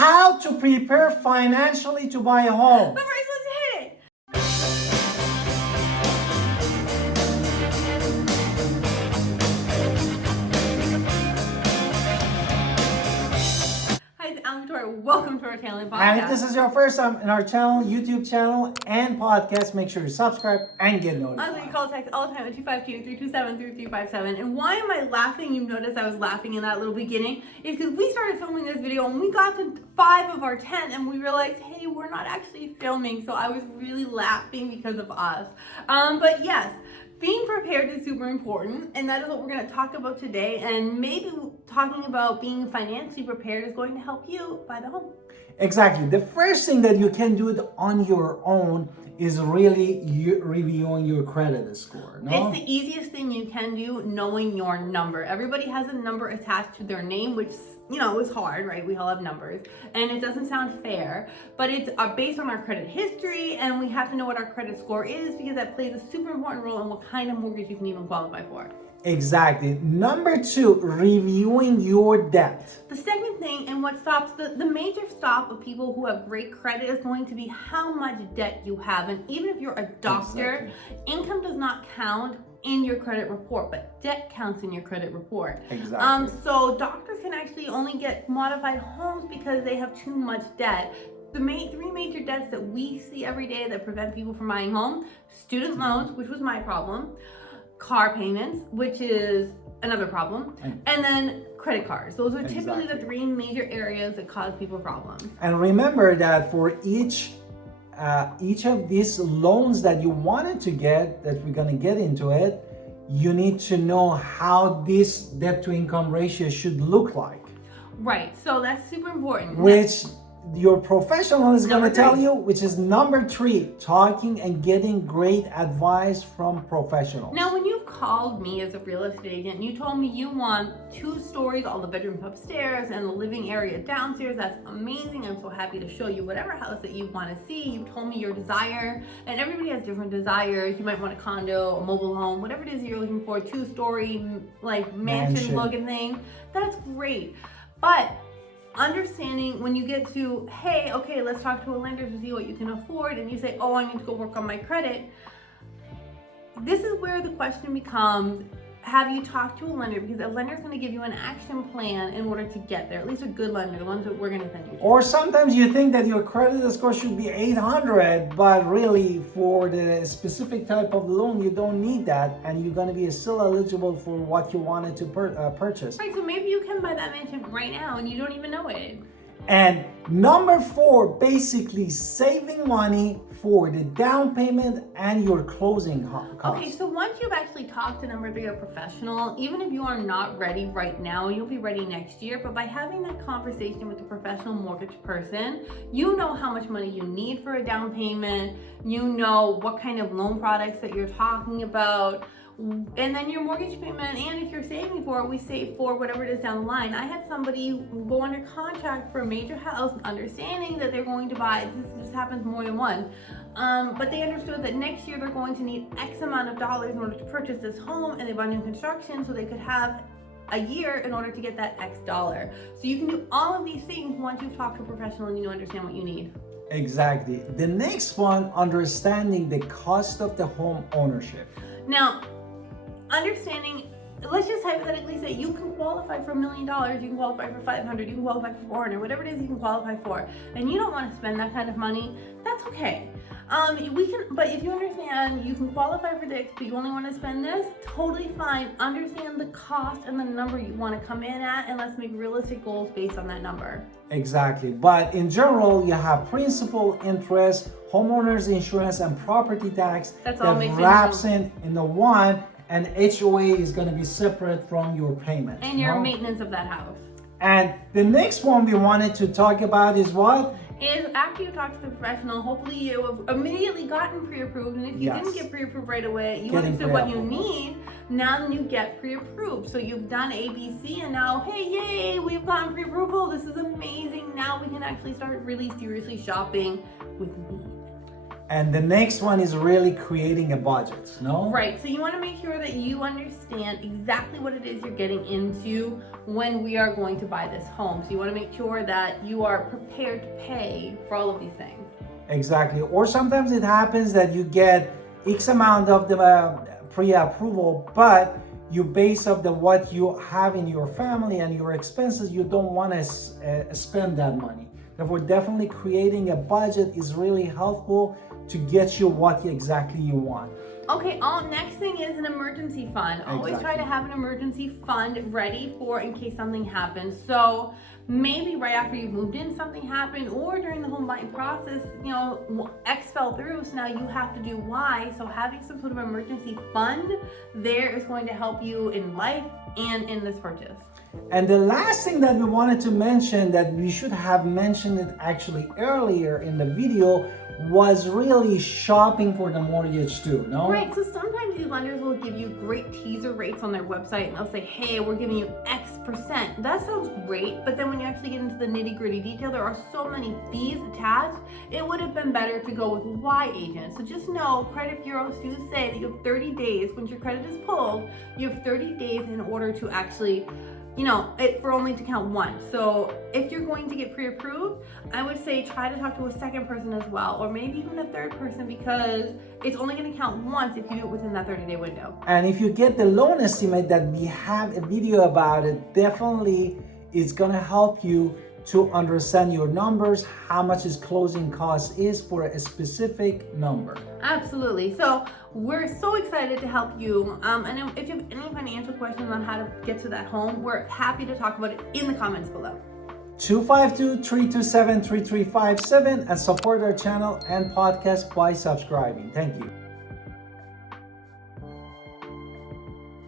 how to prepare financially to buy a home. But first, let's hit it. Hi, it's Alan Victoria. Welcome to our Talent Podcast. And if this is your first time in our channel, YouTube channel, and podcast, make sure you subscribe and get notified. Honestly, you call text all the time at 252-327-3357. And why am I laughing? You noticed I was laughing in that little beginning. Is because we started filming this video and we got to 5 of our 10 and we realized, hey, we're not actually filming. So I was really laughing because of us. But yes, being prepared is super important, and that is what we're going to talk about today. And maybe talking about being financially prepared is going to help you buy the home. Exactly. The first thing that you can do on your own is really reviewing your credit score. No? It's the easiest thing you can do, knowing your number. Everybody has a number attached to their name, which, you know, is hard, right? We all have numbers, and it doesn't sound fair, but it's based on our credit history, and we have to know what our credit score is because that plays a super important role in what kind of mortgage you can even qualify for. Exactly. Number 2, reviewing your debt. The second thing, and what stops, the major stop of people who have great credit is going to be how much debt you have. And even if you're a doctor, income does not count in your credit report, but debt counts in your credit report. Exactly. So doctors can actually only get modified homes because they have too much debt. The three major debts that we see every day that prevent people from buying home: student loans, which was my problem; car payments, which is another problem; and then credit cards. Those are typically the 3 major areas that cause people problems. And remember that for each of these loans that you wanted to get, that we're going to get into it, you need to know how this debt to income ratio should look like. Right, so that's super important. Which your professional is going to tell 3. you, which is number 3, talking and getting great advice from professionals. Now, when you've called me as a real estate agent, you told me you want 2 stories, all the bedrooms upstairs and the living area downstairs. That's amazing. I'm so happy to show you whatever house that you want to see. You told me your desire, and everybody has different desires. You might want a condo, a mobile home, whatever it is you're looking for, 2-story, like mansion looking thing. That's great. But understanding when you get to, hey, okay, let's talk to a lender to see what you can afford, and you say, oh, I need to go work on my credit. This is where the question becomes, have you talked to a lender? Because a lender is going to give you an action plan in order to get there. At least a good lender, the ones that we're going to send you to. Or sometimes you think that your credit score should be 800, but really for the specific type of loan, you don't need that, and you're going to be still eligible for what you wanted to purchase. Right, so maybe you can buy that mansion right now and you don't even know it. And number 4, basically saving money for the down payment and your closing costs. Okay, so once you've actually talked to number 3, a professional, even if you are not ready right now, you'll be ready next year. But by having that conversation with a professional mortgage person, you know how much money you need for a down payment. You know what kind of loan products that you're talking about. And then your mortgage payment, and if you're saving for it, we save for whatever it is down the line. I had somebody go under contract for a major house, understanding that they're going to buy, this happens more than once, but they understood that next year they're going to need X amount of dollars in order to purchase this home, and they bought new construction so they could have a year in order to get that X dollar. So you can do all of these things once you've talked to a professional and you understand what you need. Exactly. The next one, understanding the cost of the home ownership. Now, understanding, let's just hypothetically say you can qualify for $1 million, you can qualify for 500, you can qualify for 400, whatever it is you can qualify for, and you don't want to spend that kind of money, that's okay. But if you understand you can qualify for this, but you only want to spend this, totally fine. Understand the cost and the number you want to come in at, and let's make realistic goals based on that number. Exactly. But in general, you have principal, interest, homeowners insurance, and property tax that wraps in the one. And HOA is going to be separate from your payment. And your maintenance of that house. And the next one we wanted to talk about is what? Is after you talk to the professional, hopefully you have immediately gotten pre-approved. And if you didn't get pre-approved right away, you understood what you need. Now you get pre-approved. So you've done ABC, and now, hey, yay, we've gotten pre-approval. This is amazing. Now we can actually start really seriously shopping with me. And the next one is really creating a budget, no? Right, so you want to make sure that you understand exactly what it is you're getting into when we are going to buy this home. So you want to make sure that you are prepared to pay for all of these things. Exactly. Or sometimes it happens that you get X amount of the pre-approval, but you base off the what you have in your family and your expenses, you don't want to spend that money. Therefore, definitely creating a budget is really helpful to get you what exactly you want. Okay, next thing is an emergency fund. Always try to have an emergency fund ready for in case something happens. So maybe right after you moved in, something happened, or during the home buying process, X fell through, so now you have to do Y. So having some sort of emergency fund there is going to help you in life and in this purchase. And the last thing that we wanted to mention, that we should have mentioned it actually earlier in the video, was really shopping for the mortgage too, no? Right, so sometimes these lenders will give you great teaser rates on their website and they'll say, hey, we're giving you X%. That sounds great, but then when you actually get into the nitty-gritty detail, there are so many fees attached. It would have been better to go with Y agent. So just know, credit bureaus do say that you have 30 days, once your credit is pulled, you have 30 days in order to actually for only to count one. So if you're going to get pre-approved, I would say try to talk to a second person as well, or maybe even a third person, because it's only going to count once if you do it within that 30-day window. And if you get the loan estimate that we have a video about it, definitely it's going to help you to understand your numbers, how much is closing cost is for a specific number. Absolutely. So we're so excited to help you. And if you have any financial questions on how to get to that home, we're happy to talk about it in the comments below. 252-327-3357 and support our channel and podcast by subscribing. Thank you.